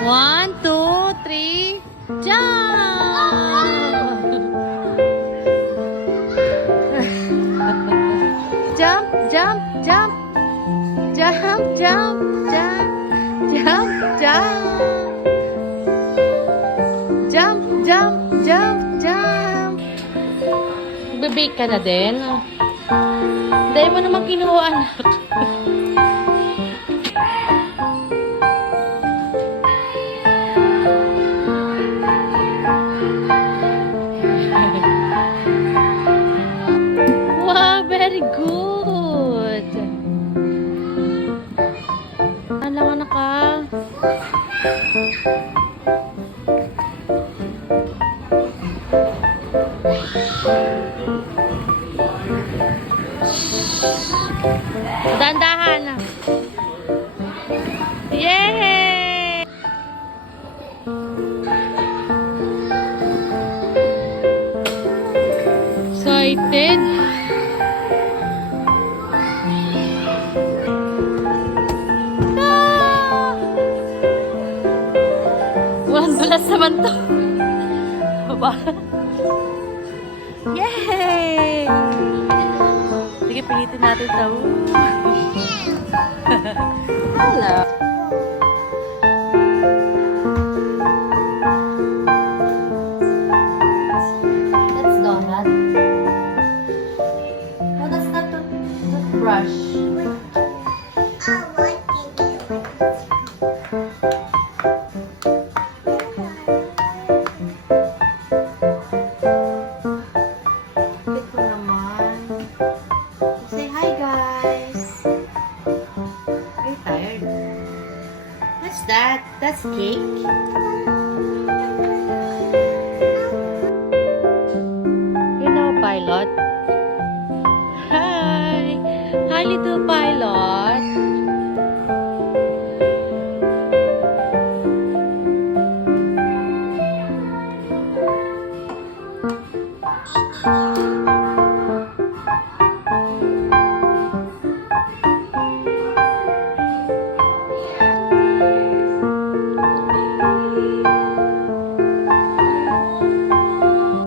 One, two, three, jump! Jump, jump, jump. Jump, jump, jump. Jump, jump. Jump, jump, jump, jump. Bibig ka na din. Dahil mo naman kinuha, anak. Wow, very good. Alang anak ka. Dandahan. Yay! Excited. Ah! Walang dulas naman to. Baba. Yay! Sige, pilitin natin ito. Hello. That's donut. No, that's not toothbrush. Ito naman. Say hi, guys. Are you tired? What's that? That's cake? You know, Pilot? Hi! Hi, little Pilot!